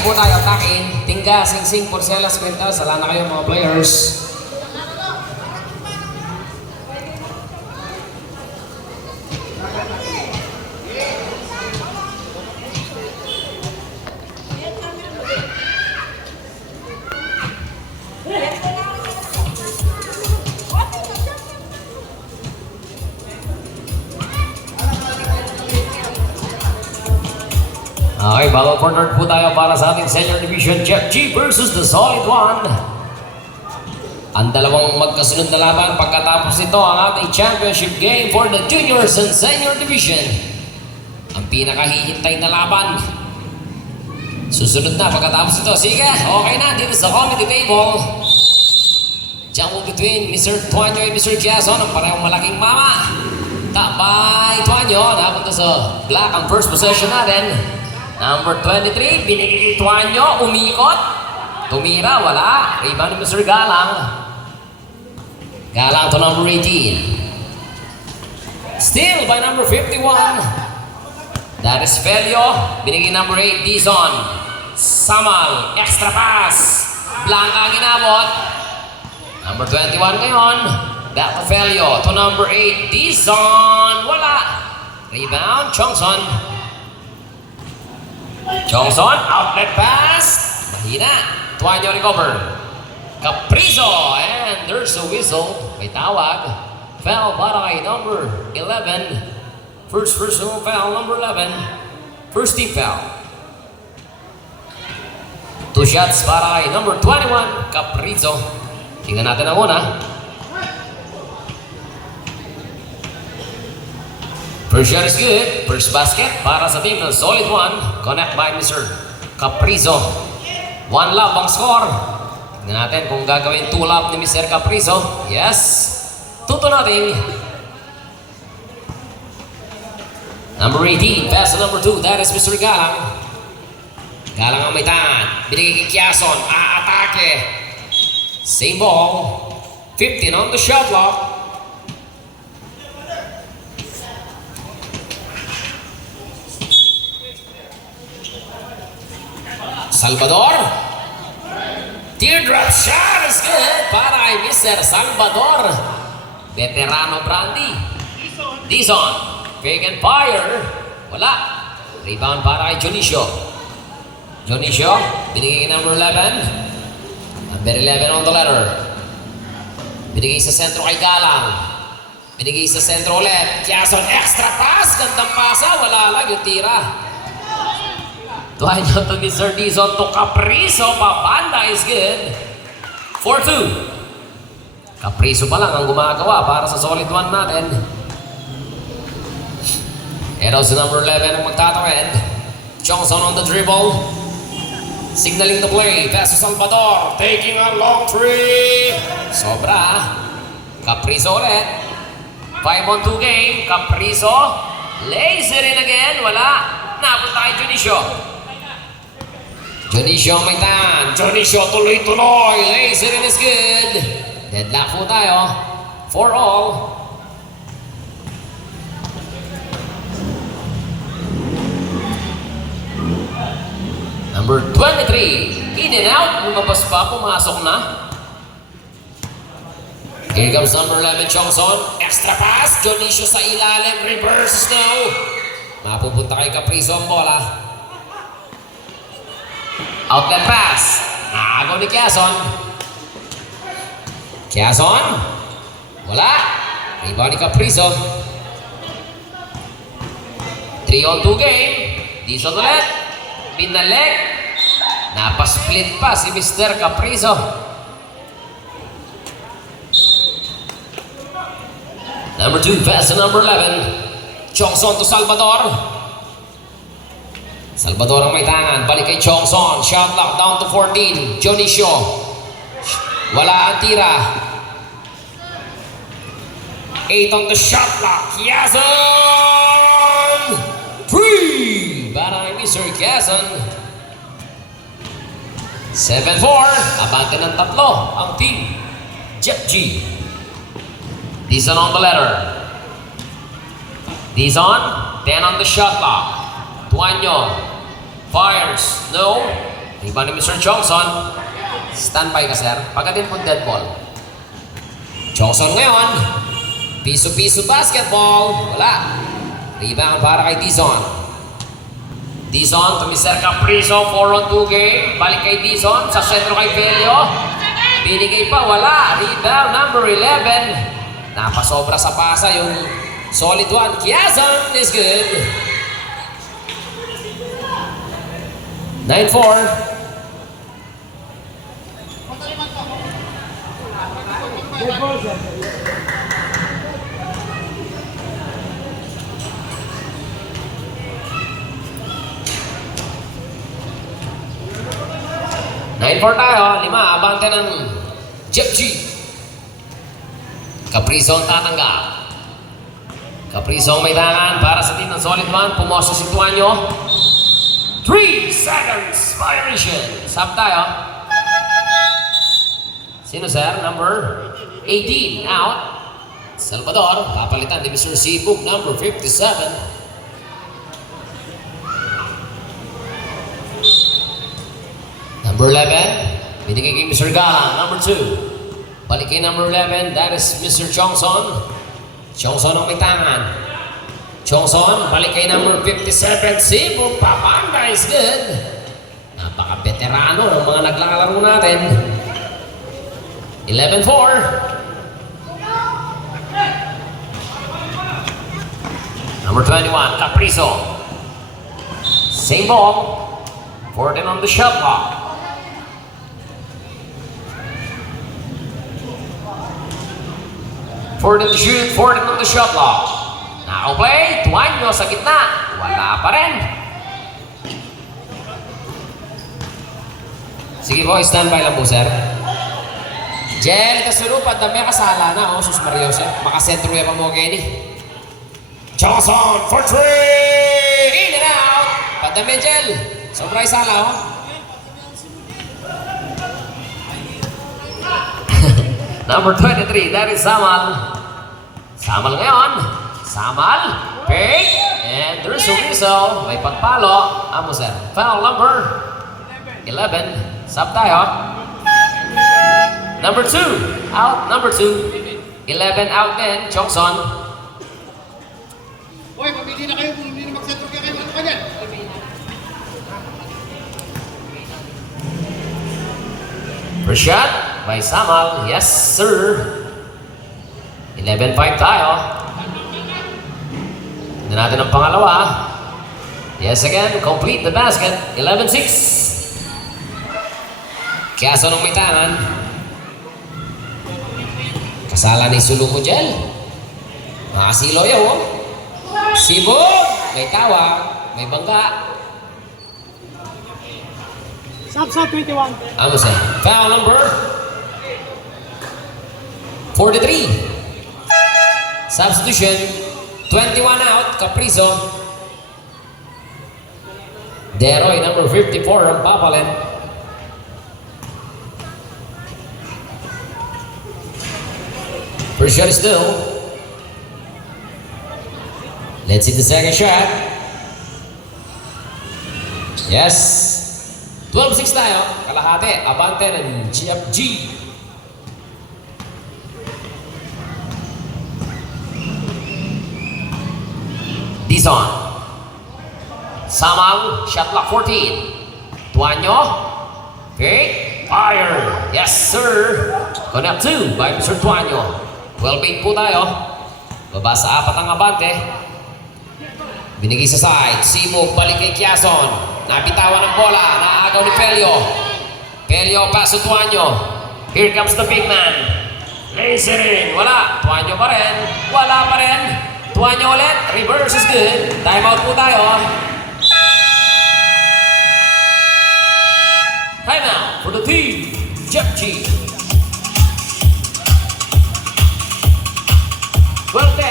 Action po tayo, takin. Tingga, singsing, porcelas, kwenta. Sala na kayo mga players. Okay, bago corner po tayo para sa ating senior division, Jeff G versus the Solid One. Ang dalawang magkasunod na laban pagkatapos nito ang ating championship game for the juniors and senior division. Ang pinakahihintay na laban. Susunod na pagkatapos nito. Sige, okay na dito sa comedy table. Jump between Mr. Tuanyo and Mr. Quezon, ang parehong malaking mama. Tabay Tuanyo, napunta sa black ang first possession natin. Number 23, binigay Tuanyo, umikot. Tumira, wala. Rebound ni Mr. Galang. Galang to number 18. Still by number 51. That is Felio. Binigay number 8, Dizon. Samal, extra pass. Blanca ang inabot. Number 21 ngayon. Back to Felio. To number 8, Dizon. Wala. Rebound, Chongson. Chongson, outlet pass. Mahina. Tuanyo recover. Caprizo. And there's a whistle. May tawag. Foul para kay number 11. First personal foul, number 11. First team foul. 2 shots para kay number 21. Caprizo. Tingnan natin ang una. First shot is good. First basket para sa team ng Solid One. Connect by Mr. Caprizo. 1 love ang score. Tignan natin kung gagawin 2 love ni Mr. Caprizo. Yes. 2-0. Number 18. Pass to number 2. That is Mr. Galang. Galang ang may tan. Binigay kay Quezon. Aatake. Same ball. 15 on the shot clock. Salvador. Teardrop shot is good para kay Mr. Salvador. Veterano Brandy. Dizon. Fake and fire. Wala. Rebound para kay Jonicio. Jonicio. Binigay kay number 11. Number 11 on the letter. Binigay sa sentro kay Galang. Binigay sa sentro ulit. Quezon extra pass. Gandang pasa. Wala lang yung tira. Tuanyo to Mr. Dizon to Caprizo. Papanda is good. 4-2. Caprizo pa lang ang gumagawa para sa Solid One natin. Pero si number 11 ang magtatawid. Chongson on the dribble. Signaling the play. Pass to Salvador. Taking a long three. Sobra. Caprizo ulit. 5-on-2 game. Caprizo. Lays it in again. Wala. Napunta kay Jonicio. Jonicio may tan. Jonicio tuloy-tuloy. Laser in is good. Deadlock po tayo. 4-all. Number 23. In and out. Lumabas pa. Pumasok na. Here comes number 11, Chongson. Extra pass. Jonicio sa ilalim. Reverse now. Mapupunta kay Caprizo ang bola. Outlet pass. Nakagaw ni Quezon. Quezon. Wala. Rebound ni Caprizo. 3-on-2 game. Dizon ulit. Binalik. Napasplit pa si Mr. Caprizo. Number 2, pass to number 11. Chongson to Salvador. Salvador ang may tangan. Balik kay Chongson. Shot lock down to 14. Jonicio. Wala ang tira. 8 on the shot lock. Quezon! 3! Para kay Mr. Quezon. 7-4. Abante ng tatlo ang team. Jeff G. Dizon on the letter. Dizon. 10 on the shot clock. Tuanyo. Fires. No. Iba ni Mr. Johnson. Standby ka, sir. Pagkatin po dead ball. Johnson ngayon. Piso-piso basketball. Wala. Rebound para kay Dizon. Dizon to Mr. Caprizo. 4-on-2 game. Balik kay Dizon. Sa sentro kay Velio. Binigay pa. Wala. Rebound number 11. Napasobra sa pasa yung solid one. Kiazon is good. 9-4. Tayo, 5, abante ng Jeff G. Caprizo ang tatanggap. Caprizo ang may tangan para sa team ng Solid One. Pumoso si Tuanyo. 3 seconds violation. Sub tayo. Sino, sir? Number 18 out. Salvador. Papalitan ni Mr. Sibuk. Number 57. Number 11, binigay kay Mr. Galang. Number 2, balik kay number 11, that is Mr. Johnson. Johnson ang may tangan. Johnson, balik kay number 57, Cebu. Papanda is good. Napaka-veterano ng mga naglalaro natin. 11-4. Number 21, Caprizo. Same ball. 14 on the shot clock. Forden to shoot, Forden on the shot clock. Naka-play, Tuanyo sa gitna. Wala pa rin. Sige po, standby lang po, sir. Jel, kasurupan, dami kasala na. Sus Mario, sir. Makasentro yan pa mo, Kenny. Johnson for 3! In and out! Padami, Jel. Sobra sala, oh. Number 23, that is Samal. Samal ngayon. Samal. Pick. And there's a whistle. May pagpalo. Amo, sir. Foul number 11. Sub tayo. Number 2. Out. Number 2. 11 out din. Johnson. Hoy, pamili na kayo kung hindi na mag-sentro kayo. Ano ka dyan? First shot by Samal. Yes, sir. 11-5 tayo. Tignan natin ang pangalawa. Yes, again. Complete the basket. 11-6. Kiaso ng may tangan. Kasala ni Sulu Mujel. Makasilo yun, oh. Sibo. May tawa. May bangga. Sub 21. Ano sir? Foul number 43. Substitution. 21 out. Caprizo. Deroy, number 54 ang papalit. First shot is still. Let's see the second shot. Yes. 12-6 tayo. Kalahati. Abante ng Jeff G. Dizon. Samal. Shot clock 14. Tuanyo. Okay. Fire. Yes, sir. Connect 2 by Mr. Tuanyo. 12-8 po tayo. Baba sa 4 ang abante. Binigay sa side. Simo. Balik kay Kiazon. Nabitawan ng bola. Naagaw ni Pelio. Pelio pass to Tuanyo. Here comes the big man. Lasering. Wala. Tuanyo pa rin. Wala pa rin. Tuanyo ulit. Reverse is good. Time out po tayo. Time out for the team. Jeff G. 12-10.